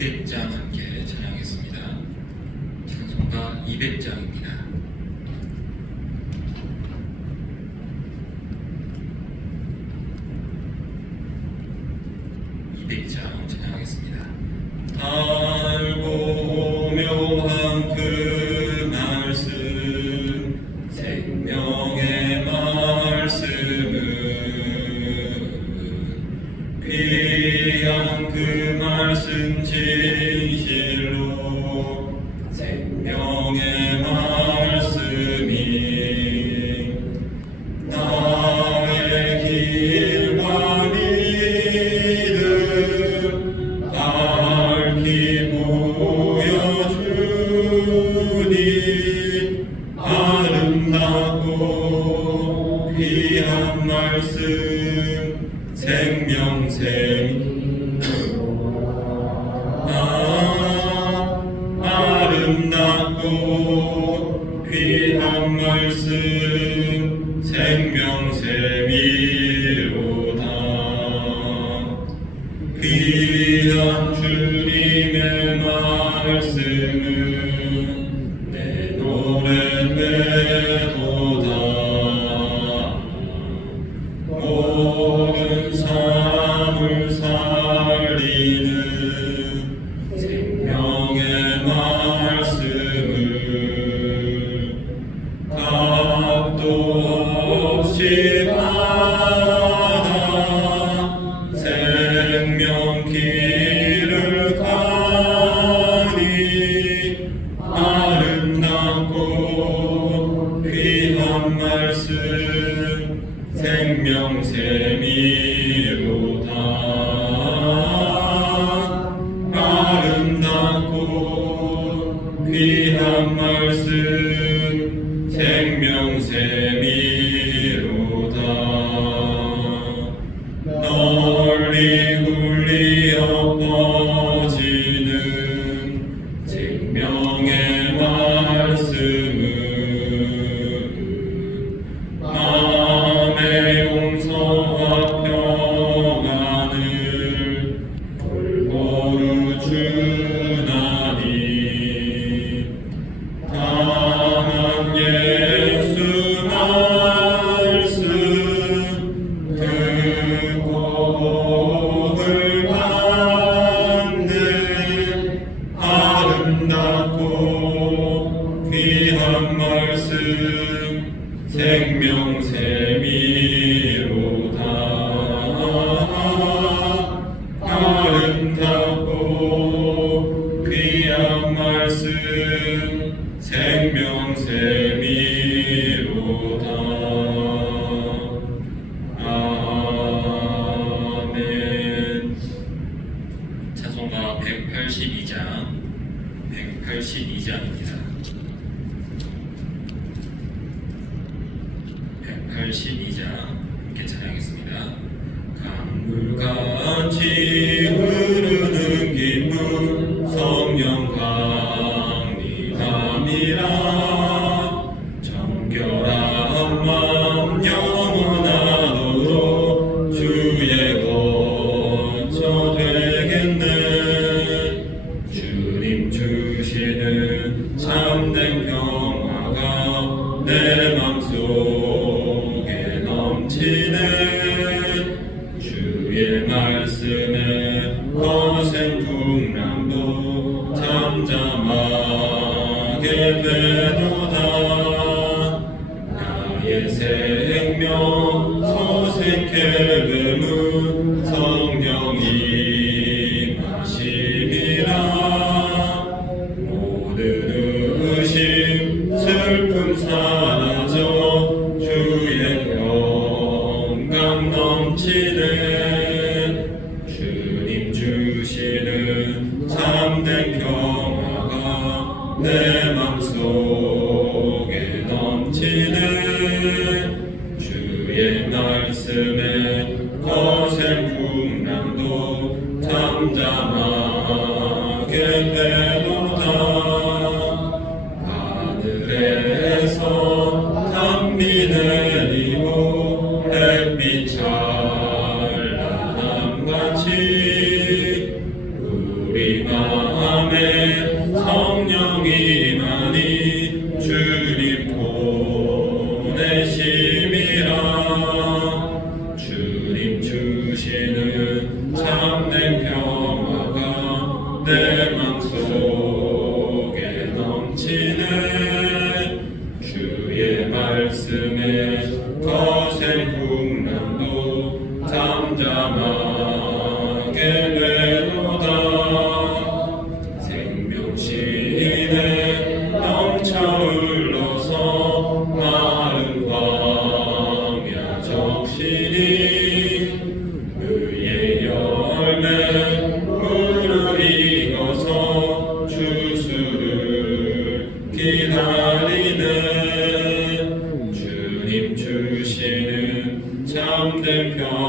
200장 함께 찬양했습니다. 찬송가 200장입니다. 찬양하겠습니다. 알고 묘한 그 말씀, 생명의 말씀은 귀한 그 말씀 진실로 생명의 말씀이 나의 길과 믿음 밝히 보여주니 아름답고 귀한 말씀 생명샘 아름답고 귀한 말씀 생명샘이로다. 귀한 주님의 말씀은 내 노래 되도다. 모든 삶을 살리는 생명의 말씀을 값도 없이 받아 생명길을 가니 아름답고 귀한 말씀 생명샘이로다. 아름답고 귀한 말씀 생명샘이로다. 널리 울리어 퍼지는 생명의 말씀은 마음의 용서와 평안을 골고루 주나니 다만 예수 말씀 듣고 복을 받네. 아름답고 귀한 말씀 생명샘이로다. 아름답고 귀한 말씀 생명샘이로다. 아멘. 찬송가 182장입니다. 182장 함께 찬양하겠습니다. 강물같이 흐르는 기쁨 성령 강림함이라. 정결한 마음 영원하도록 주의 거처 되겠네. 주님 주시는 참된 평화가 내 맘속에 넘치네. 주의 말씀에 거센 풍랑도 잠잠하게 되도다. 나의 생명 소생케 되는 성령이 마심이라. 모든 의심 슬픔 사라져 주의 평강 넘치네. 주님 주시는 참된 평화가 내 맘속에 넘치네. 주의 말씀에 거센 풍랑도 잠잠하게 되도다. 하늘에서 단비 내리고 햇빛 찬란함같이 우리가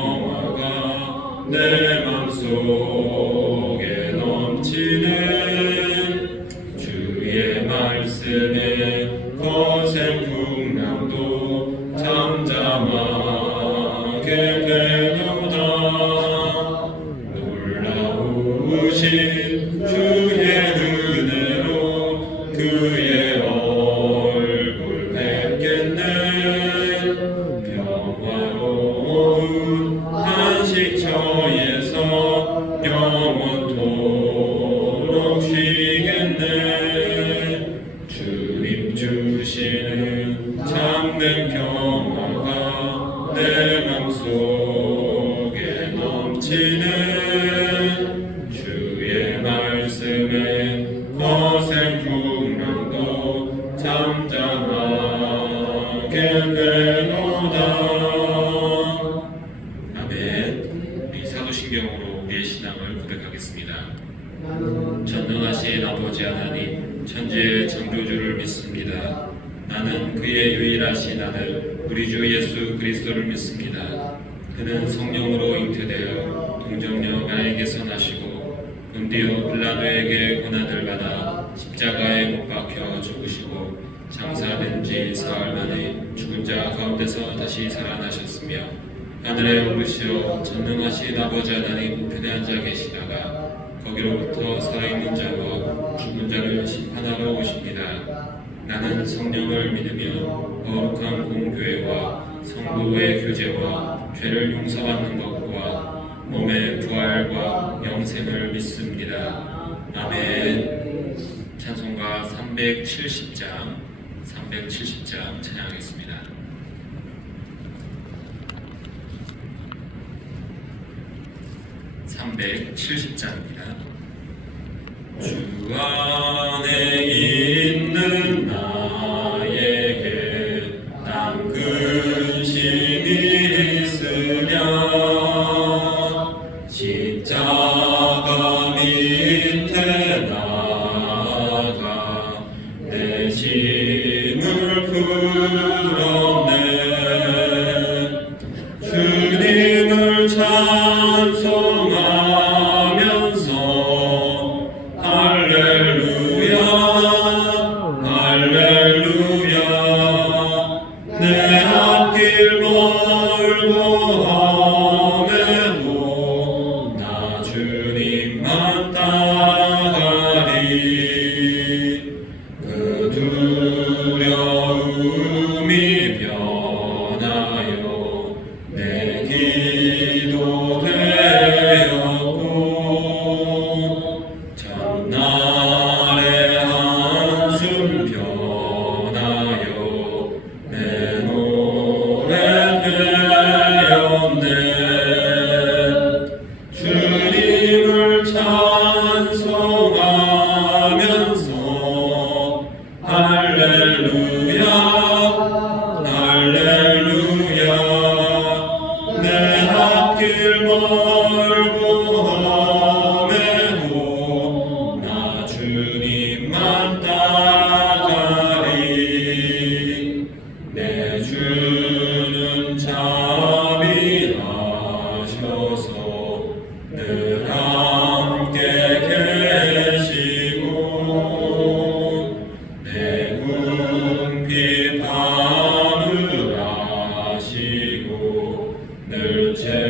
평화가 내 맘속에 넘치는 주의 말씀에 거센 풍랑도 잠잠하게 되도다. 놀라우신 주의 은혜로 그의 얼굴 뵙겠네. 평화로운 안식처에서 영원토록 쉬겠네. 주님 주시는 참된 평화가 내 맘속에 넘치는 주의 말씀에 거센 풍랑도 잠잠하게 되노다. 아멘. 우리 사도신경으로 우리의 신앙을 고백하겠습니다. 전능하신 아버지 하나님, 천지의 창조주를 믿습니다. 나는 그의 유일하신 아들 우리 주 예수 그리스도를 믿습니다. 그는 성령으로 잉태되어 동정녀 마리아에게서 나시고 본디오 빌라도에게 고난을 받아 십자가에 못 박혀 죽으시고 장사된 지 사흘 만에 죽은 자 가운데서 다시 살아나셨으며 하늘에 오르시어 전능하신 아버지 하나님 우편에 앉아 계시다가 거기로부터 살아있는 자와 죽은 자를 심판하러 오십니다. 나는 성령을 믿으며 거룩한 공교회와 성도의 교제와 죄를 용서받는 것과 몸의 부활과 영생을 믿습니다. 아멘. 찬송가 370장 찬양하겠습니다. 주 안에 있는 나에게 난 근심이 있으랴. 십자가 밑에 나가 내 짐을 풀었네. 주님을 찬송하면서 할렐루야 할렐루야. 내 앞길 멀고 험해도 나 주님만 따라가리. 그 두려움이 변하여 내 기도 되었고 전날의 한숨 변하여 내 노래 되었네. 주님을 찬송하면서 할렐루야 할렐루야. 내 앞길 멀고 험해도 나 주님만 따라가리. 내 주는 자비하셔서 늘 함께 계시고 내 궁핍 담으라시고 늘 채워주시네.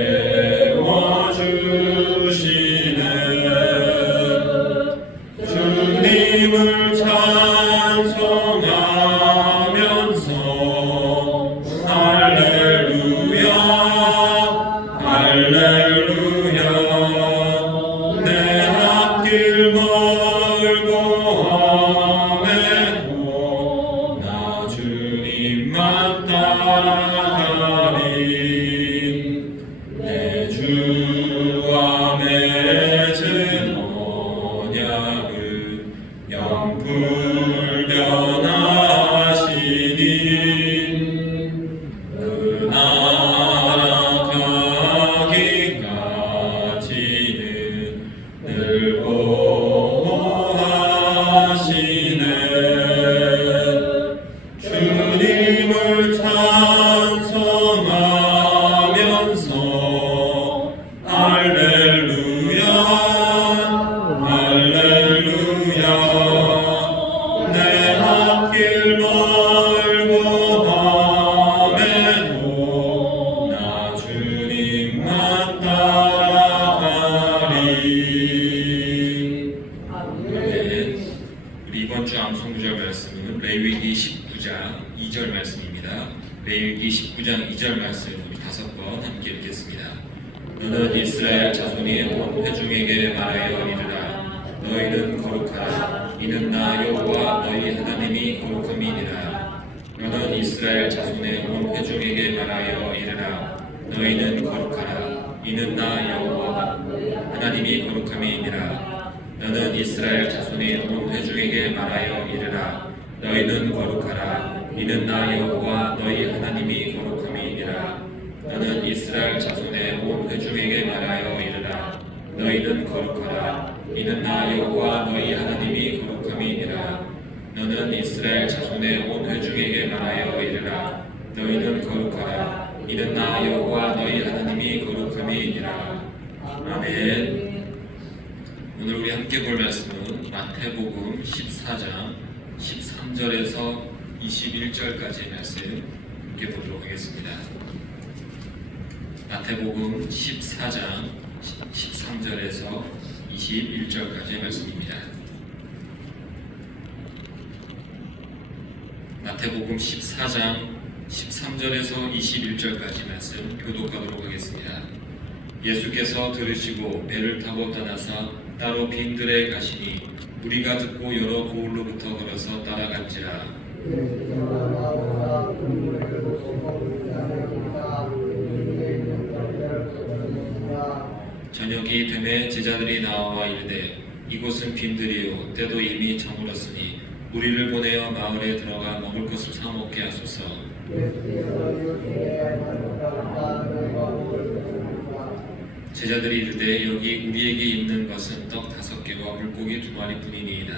너는 이스라엘 자손이 온 회중에게 말하여 이르라. 너희는 거룩하라. 이는 나 여호와 너희 하나님이 거룩함이니라. 너는 이스라엘 자손의 온 회중에게 말하여 이르라. 너희는 거룩하라. 이는 나 여호와 하나님이 거룩함이니라. 너는 이스라엘 자손의 온 회중에게 말하여 이르라. 너희는 거룩하라. 이는 나 여호와 너희 하나님이 거룩함이니라. 너는 이스라엘 자손의 온 회중에게 말하여 이르라. 너희는 거룩하라. 이는 나 여호와 너희 하나님이 거룩함이니라. 너는 이스라엘 자손의 온 회중에게 말하여 이르라. 너희는 거룩하라. 이는 나 여호와 너희 하나님이 거룩함이니라. 아멘. 오늘 우리 함께 볼 말씀은 마태복음 14장 13절에서 21절까지의 말씀 함께 보도록 하겠습니다. 마태복음 14장 13절에서 21절까지의 말씀입니다. 마태복음 14장 13절에서 21절까지 말씀 교독하도록 하겠습니다. 예수께서 들으시고 배를 타고 떠나사 따로 빈들에 가시니 무리가 듣고 여러 고을로부터 걸어서 따라간지라. 저녁이 되매 제자들이 나와 이르되 이곳은 빈들이요 때도 이미 저물었으니 무리를 보내어 마을에 들어가 먹을 것을 사 먹게 하소서. 제자들이 이르되 여기 우리에게 있는 것은 떡 5개와 물고기 2마리뿐이니이다.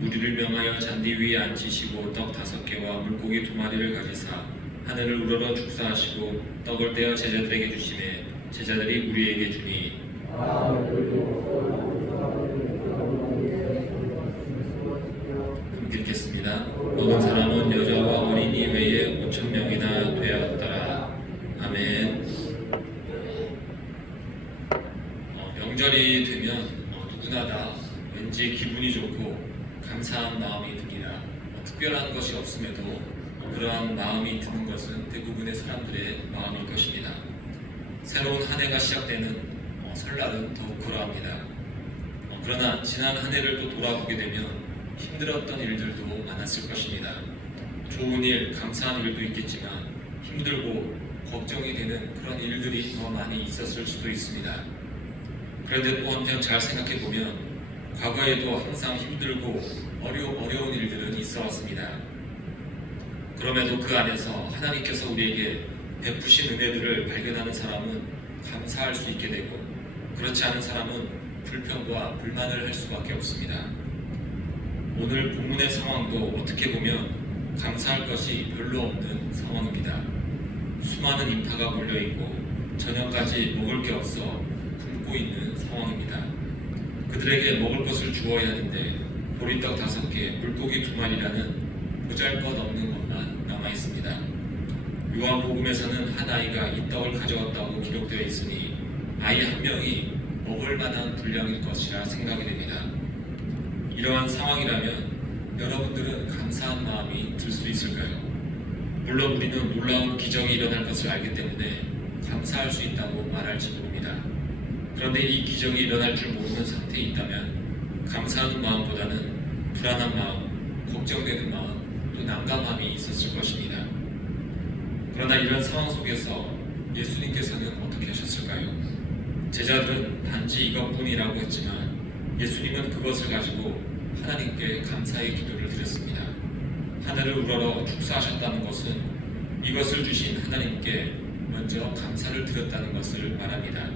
무리를 명하여 잔디 위에 앉히시고 떡 5개와 물고기 2마리를 가지사 하늘을 우러러 축사하시고 떡을 떼어 제자들에게 주시매 제자들이 우리에게 주니 함께 읽겠습니다. 모든 사람은 여자와 어린이 외에 5,000명이나 되었더라. 아멘. 명절이 되면 누구나 다 왠지 기분이 좋고 감사한 마음이 듭니다. 특별한 것이 없음에도 그러한 마음이 드는 것은 대부분의 사람들의 마음일 것입니다. 새로운 한 해가 시작되는 설날은 더욱 그러합니다. 그러나 지난 한 해를 또 돌아보게 되면 힘들었던 일들도 많았을 것입니다. 좋은 일, 감사한 일도 있겠지만 힘들고 걱정이 되는 그런 일들이 더 많이 있었을 수도 있습니다. 그런데 또 한편 잘 생각해 보면 과거에도 항상 힘들고 어려운 일들은 있어 왔습니다. 그럼에도 그 안에서 하나님께서 우리에게 베푸신 은혜들을 발견하는 사람은 감사할 수 있게 되고 그렇지 않은 사람은 불평과 불만을 할 수밖에 없습니다. 오늘 본문의 상황도 어떻게 보면 감사할 것이 별로 없는 상황입니다. 수많은 인파가 몰려있고 저녁까지 먹을 게 없어 굶고 있는 상황입니다. 그들에게 먹을 것을 주어야 하는데 보리떡 5개, 물고기 2마리라는 보잘것없는 것만 남아있습니다. 요한복음에서는 한 아이가 이 떡을 가져왔다고 기록되어 있으니 아이 한 명이 먹을 만한 분량일 것이라 생각이 됩니다. 이러한 상황이라면 여러분들은 감사한 마음이 들 수 있을까요? 물론 우리는 놀라운 기적이 일어날 것을 알기 때문에 감사할 수 있다고 말할지 모릅니다. 그런데 이 기적이 일어날 줄 모르는 상태에 있다면 감사하는 마음보다는 불안한 마음, 걱정되는 마음, 또 난감함이 있었을 것입니다. 그러나 이런 상황 속에서 예수님께서는 어떻게 하셨을까요? 제자들은 단지 이것뿐이라고 했지만 예수님은 그것을 가지고 하나님께 감사의 기도를 드렸습니다. 하늘을 우러러 축사하셨다는 것은 이것을 주신 하나님께 먼저 감사를 드렸다는 것을 말합니다.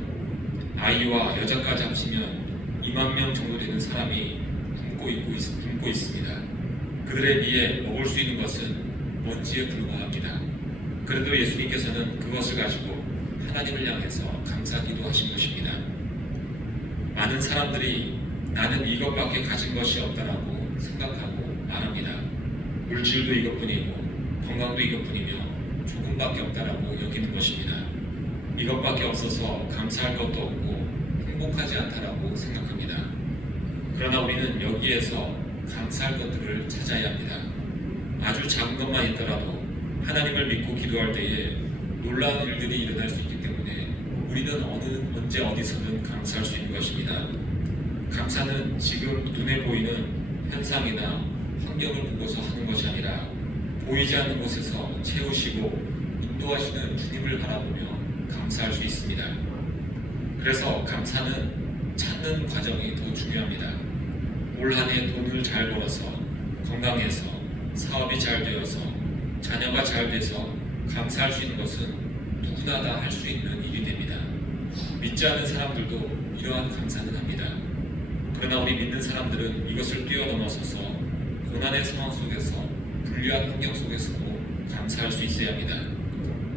아이와 여자까지 합치면 2만 명 정도 되는 사람이 굶고 있습니다. 그들의 비에 먹을 수 있는 것은 먼지에 불과합니다. 그래도 예수님께서는 그것을 가지고 하나님을 향해서 감사기도 하신 것입니다. 많은 사람들이 나는 이것밖에 가진 것이 없다라고 생각하고 말합니다. 물질도 이것뿐이고 건강도 이것뿐이며 조금밖에 없다라고 여기는 것입니다. 이것밖에 없어서 감사할 것도 없고 행복하지 않다라고 생각합니다. 그러나 우리는 여기에서 감사할 것들을 찾아야 합니다. 아주 작은 것만 있더라도 하나님을 믿고 기도할 때에 놀라운 일들이 일어날 수 있기 때문에 우리는 언제 어디서든 감사할 수 있는 것입니다. 감사는 지금 눈에 보이는 현상이나 환경을 보고서 하는 것이 아니라 보이지 않는 곳에서 채우시고 인도하시는 주님을 바라보며 감사할 수 있습니다. 그래서 감사는 찾는 과정이 더 중요합니다. 올 한 해 돈을 잘 벌어서 건강해서 사업이 잘 되어서 자녀가 잘 돼서 감사할 수 있는 것은 누구나 다 할 수 있는 일이 됩니다. 믿지 않는 사람들도 이러한 감사는 합니다. 그러나 우리 믿는 사람들은 이것을 뛰어넘어서서 고난의 상황 속에서 불리한 환경 속에서도 감사할 수 있어야 합니다.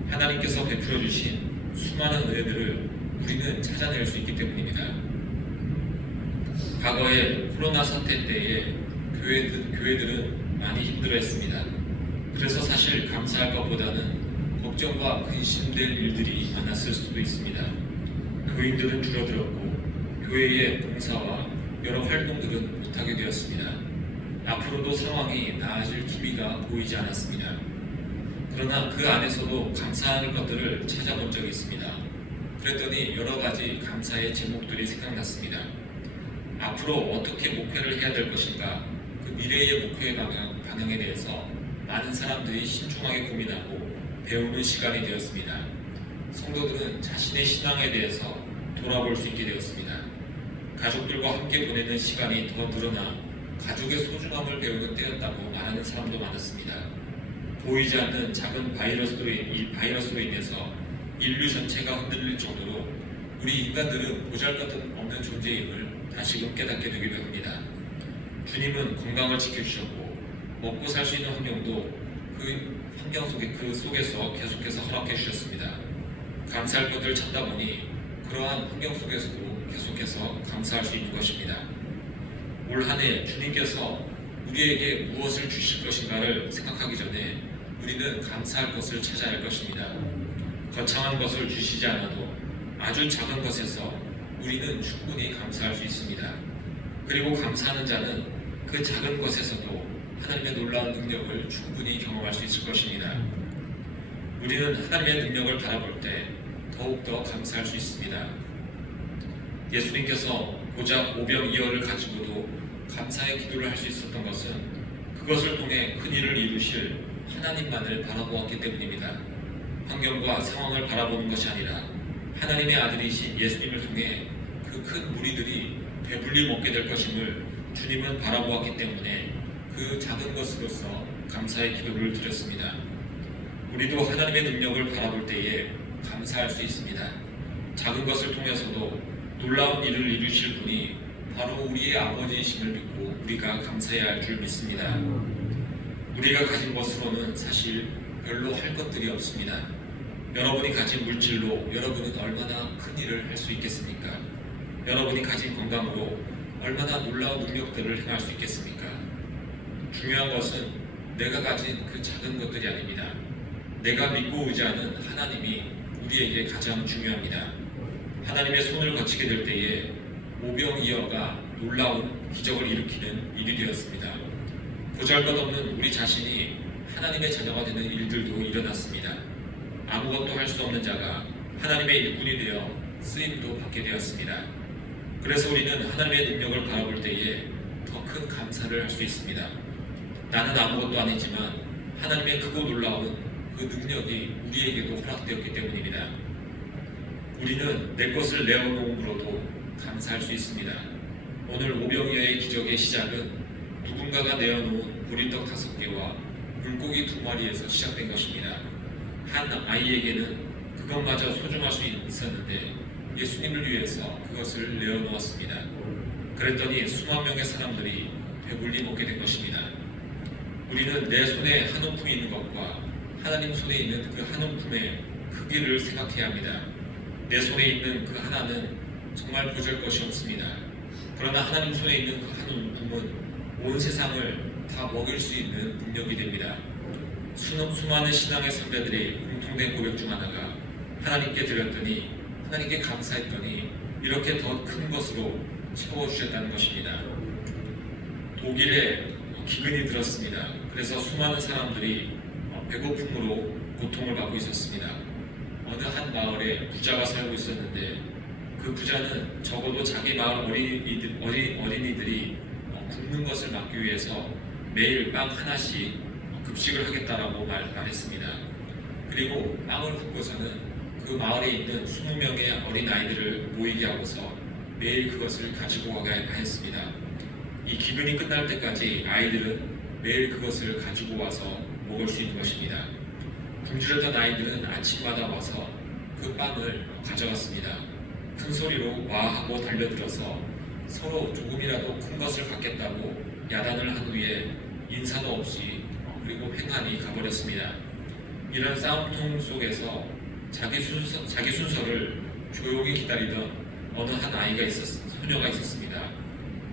하나님께서 베풀어 주신 수많은 은혜들을 우리는 찾아낼 수 있기 때문입니다. 과거에 코로나 사태 때에 교회들은 많이 힘들어했습니다. 그래서 사실 감사할 것보다는 걱정과 근심될 일들이 많았을 수도 있습니다. 교인들은 줄어들었고 교회의 봉사와 여러 활동들은 못하게 되었습니다. 앞으로도 상황이 나아질 기미가 보이지 않았습니다. 그러나 그 안에서도 감사할 것들을 찾아본 적이 있습니다. 그랬더니 여러 가지 감사의 제목들이 생각났습니다. 앞으로 어떻게 목회를 해야 될 것인가, 그 미래의 목회의 방향에 대해서 많은 사람들이 신중하게 고민하고 배우는 시간이 되었습니다. 성도들은 자신의 신앙에 대해서 돌아볼 수 있게 되었습니다. 가족들과 함께 보내는 시간이 더 늘어나 가족의 소중함을 배우는 때였다고 말하는 사람도 많았습니다. 보이지 않는 작은 바이러스로 인해서 인류 전체가 흔들릴 정도로 우리 인간들은 보잘것없는 존재임을 다시금 깨닫게 되기도 합니다. 주님은 건강을 지켜주셨고 먹고 살 수 있는 환경도 그 속에서 계속해서 허락해 주셨습니다. 감사할 것을 찾다 보니 그러한 환경 속에서도 계속해서 감사할 수 있는 것입니다. 올 한 해 주님께서 우리에게 무엇을 주실 것인가를 생각하기 전에 우리는 감사할 것을 찾아야 할 것입니다. 거창한 것을 주시지 않아도 아주 작은 것에서 우리는 충분히 감사할 수 있습니다. 그리고 감사하는 자는 그 작은 것에서도 하나님의 놀라운 능력을 충분히 경험할 수 있을 것입니다. 우리는 하나님의 능력을 바라볼 때 더욱더 감사할 수 있습니다. 예수님께서 고작 오병이어를 가지고도 감사의 기도를 할 수 있었던 것은 그것을 통해 큰 일을 이루실 하나님만을 바라보았기 때문입니다. 환경과 상황을 바라보는 것이 아니라 하나님의 아들이신 예수님을 통해 그 큰 무리들이 배불리 먹게 될 것임을 주님은 바라보았기 때문에 그 작은 것으로서 감사의 기도를 드렸습니다. 우리도 하나님의 능력을 바라볼 때에 감사할 수 있습니다. 작은 것을 통해서도 놀라운 일을 이루실 분이 바로 우리의 아버지이심을 믿고 우리가 감사해야 할 줄 믿습니다. 우리가 가진 것으로는 사실 별로 할 것들이 없습니다. 여러분이 가진 물질로 여러분은 얼마나 큰 일을 할 수 있겠습니까? 여러분이 가진 건강으로 얼마나 놀라운 능력들을 행할 수 있겠습니까? 중요한 것은 내가 가진 그 작은 것들이 아닙니다. 내가 믿고 의지하는 하나님이 우리에게 가장 중요합니다. 하나님의 손을 거치게 될 때에 오병이어가 놀라운 기적을 일으키는 일이 되었습니다. 보잘것없는 우리 자신이 하나님의 자녀가 되는 일들도 일어났습니다. 아무것도 할 수 없는 자가 하나님의 일꾼이 되어 쓰임도 받게 되었습니다. 그래서 우리는 하나님의 능력을 바라볼 때에 더 큰 감사를 할 수 있습니다. 나는 아무것도 아니지만 하나님의 크고 놀라운 그 능력이 우리에게도 허락되었기 때문입니다. 우리는 내 것을 내어놓음으로도 감사할 수 있습니다. 오늘 오병이어의 기적의 시작은 누군가가 내어놓은 보리떡 5개와 물고기 2마리에서 시작된 것입니다. 한 아이에게는 그것마저 소중할 수 있었는데 예수님을 위해서 그것을 내어놓았습니다. 그랬더니 수만 명의 사람들이 배불리 먹게 된 것입니다. 우리는 내 손에 한 움품이 있는 것과 하나님 손에 있는 그 한 움품의 크기를 생각해야 합니다. 내 손에 있는 그 하나는 정말 보잘것이 없습니다. 그러나 하나님 손에 있는 그 한 움품은 온 세상을 다 먹일 수 있는 능력이 됩니다. 수많은 신앙의 선배들의 공통된 고백 중 하나가 하나님께 드렸더니 하나님께 감사했더니 이렇게 더 큰 것으로 채워주셨다는 것입니다. 독일에 기근이 들었습니다. 그래서 수많은 사람들이 배고픔으로 고통을 받고 있었습니다. 어느 한 마을에 부자가 살고 있었는데 그 부자는 적어도 자기 마을 어린이들이 굶는 것을 막기 위해서 매일 빵 하나씩 급식을 하겠다라고 말했습니다. 그리고 빵을 굽고서는 그 마을에 있는 20명의 어린아이들을 모이게 하고서 매일 그것을 가지고 가게 하였습니다. 이 기근이 끝날 때까지 아이들은 매일 그것을 가지고 와서 먹을 수 있는 것입니다. 굶주렸던 아이들은 아침마다 와서 그 빵을 가져갔습니다. 큰 소리로 와 하고 달려들어서 서로 조금이라도 큰 것을 갖겠다고 야단을 한 후에 인사도 없이 그리고 횡하니 가버렸습니다. 이런 싸움통 속에서 자기 순서를 조용히 기다리던 어느 한 소녀가 있었습니다.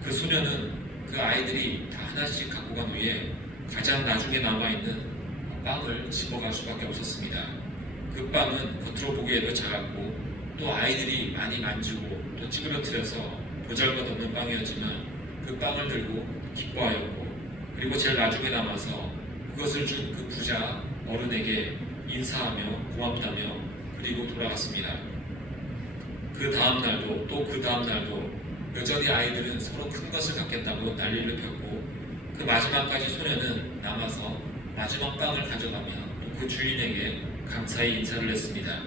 그 소녀는 그 아이들이 다 하나씩 갖고 간 후에 가장 나중에 남아있는 빵을 집어갈 수밖에 없었습니다. 그 빵은 겉으로 보기에도 작았고 또 아이들이 많이 만지고 또 찌그러뜨려서 보잘것없는 빵이었지만 그 빵을 들고 기뻐하였고 그리고 제일 나중에 남아서 그것을 준 그 부자 어른에게 인사하며 고맙다며 그리고 돌아갔습니다. 그 다음 날도 또 그 다음 날도 여전히 아이들은 서로 큰 것을 갖겠다고 난리를 폈고 그 마지막까지 소녀는 남아서 마지막 빵을 가져가며 또 그 주인에게 감사의 인사를 했습니다.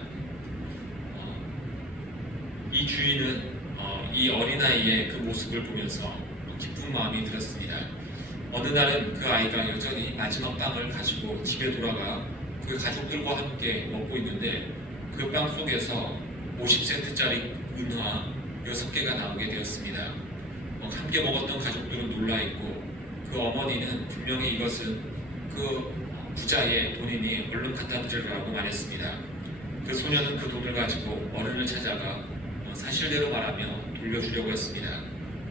이 주인은 이 어린아이의 그 모습을 보면서 기쁜 마음이 들었습니다. 어느 날은 그 아이가 여전히 마지막 빵을 가지고 집에 돌아가 그 가족들과 함께 먹고 있는데 그 빵 속에서 50센트짜리 은화 6개가 나오게 되었습니다. 함께 먹었던 가족들은 놀라있고 그 어머니는 분명히 이것은 그 부자의 돈이니 얼른 갖다 드리라고 말했습니다. 그 소녀는 그 돈을 가지고 어른을 찾아가 사실대로 말하며 돌려주려고 했습니다.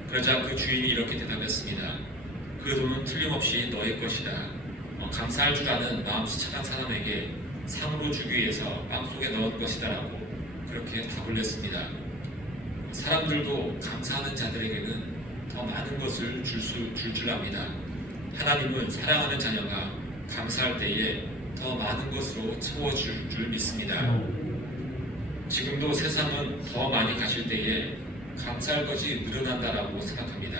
그러자 그 주인이 이렇게 대답했습니다. 그 돈은 틀림없이 너의 것이다. 감사할 줄 아는 마음씨 착한 사람에게 상으로 주기 위해서 빵 속에 넣은 것이다 라고 그렇게 답을 냈습니다. 사람들도 감사하는 자들에게는 더 많은 것을 줄 압니다. 하나님은 사랑하는 자녀가 감사할 때에 더 많은 것으로 채워줄 줄 믿습니다. 지금도 세상은 더 많이 가실 때에 감사할 것이 늘어난다라고 생각합니다.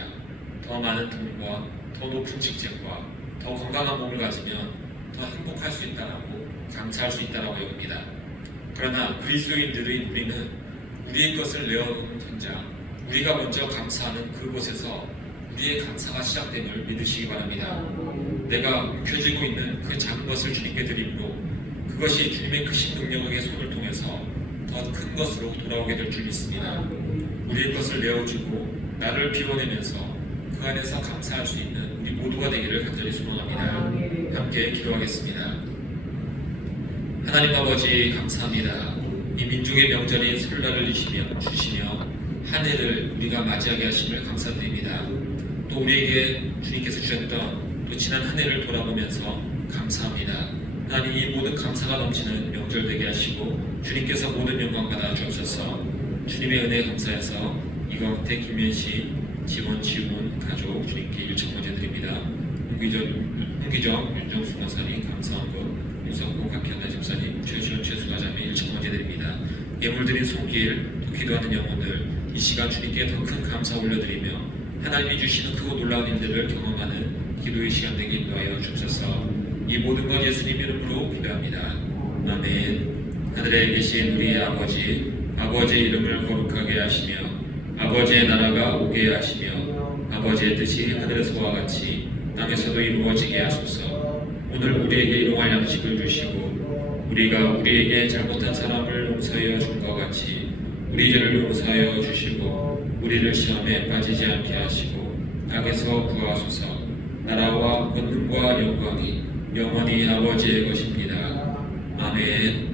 더 많은 돈과 더 높은 직책과 더 건강한 몸을 가지면 더 행복할 수 있다라고 감사할 수 있다라고 여깁니다. 그러나 그리스도인들의 우리는 우리의 것을 내어놓는 현장, 우리가 먼저 감사하는 그곳에서 우리의 감사가 시작됨을 믿으시기 바랍니다. 내가 움켜쥐고 있는 그 작은 것을 주님께 드림으로 그것이 주님의 크신 능력의 손을 통해서 더 큰 것으로 돌아오게 될 줄 믿습니다. 우리의 것을 내어주고 나를 비워내면서 그 안에서 감사할 수 있는 우리 모두가 되기를 간절히 소망합니다. 함께 기도하겠습니다. 하나님 아버지 감사합니다. 이 민족의 명절인 설날을 주시며 한 해를 우리가 맞이하게 하심을 감사드립니다. 또 우리에게 주님께서 주셨던 또 지난 한 해를 돌아보면서 감사합니다. 하나님 이 모든 감사가 넘치는 명절 되게 하시고 주님께서 모든 영광 받아 주옵소서. 주님의 은혜에 감사해서 이광태, 김면시, 지원, 지훈 가족 주님께 일청 먼저 드립니다. 홍기정, 윤정수 권사님, 감사원금, 윤석호, 박현아 집사님, 최지원, 최수가자매 일청 먼저 드립니다. 예물 드린 손길, 또 기도하는 영혼들 이 시간 주님께 더 큰 감사 올려드리며 하나님이 주시는 크고 놀라운 일들을 경험하는 기도의 시간 되게 인도하여 주옵소서. 이 모든 것 예수님 이름으로 기도합니다. 아멘. 하늘에 계신 우리의 아버지의 이름을 거룩하게 하시며 아버지의 나라가 오게 하시며 아버지의 뜻이 하늘에서와 같이 땅에서도 이루어지게 하소서. 오늘 우리에게 일용할 양식을 주시고 우리가 우리에게 잘못한 사람을 용서하여 준 것 같이 우리 죄를 용서하여 주시고 우리를 시험에 빠지지 않게 하시고 악에서 구하소서. 나라와 권능과 영광이 영원히 아버지의 것입니다. 아멘.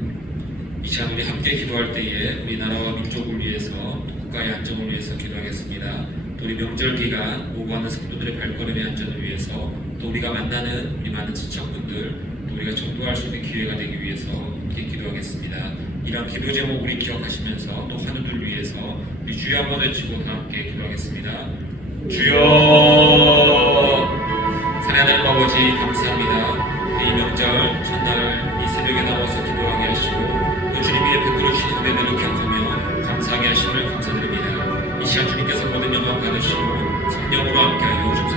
이 시간 우리 함께 기도할 때에 우리나라와 민족을 위해서 국가의 안정을 위해서 기도하겠습니다. 또 우리 명절 기간 오고하는 성도들의 발걸음의 안전을 위해서 또 우리가 만나는 우리 많은 친척분들 또 우리가 전도할 수 있는 기회가 되기 위해서 이렇게 기도하겠습니다. 이런 기도 제목 우리 기억하시면서 또 환우들 위해서 우리 주여 한번 외치고 다 함께 기도하겠습니다. 주여. 사랑하는 아버지 감사합니다. 이 명절 첫날 예배드리는 기억하며 감사하게 하심을 감사드립니다. 이 시간 주님께서 모든 영광 받으시고 성령으로 함께하여 주옵소서.